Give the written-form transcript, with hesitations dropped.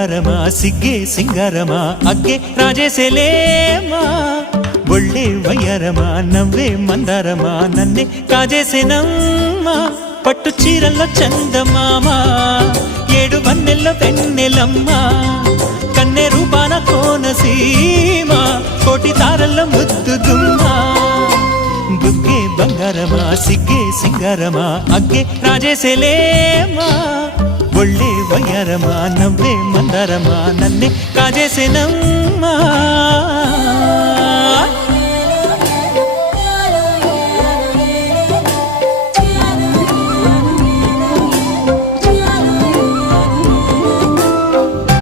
బంగారమా సిగ్గే సింగారమా అగ్గే రాజేసేలేమా ఒళ్ళే వయ్యారమా నవ్వే మందారమా నన్నే కాజేసేనమ్మా పట్టు చీరల్లో చందమామా ఏడు వన్నెల్లో వెన్నెలమ్మా కన్నె రూపాన కోనసీమ కోటి తారల్లో ముద్దుగుమ్మా బుగ్గే బంగారమా సిగ్గే సింగారమా అగ్గే రాజేసేలేమా ఒళ్ళే వయ్యారమా నవ్వే మందారమా నన్నే కాజేసేనమ్మా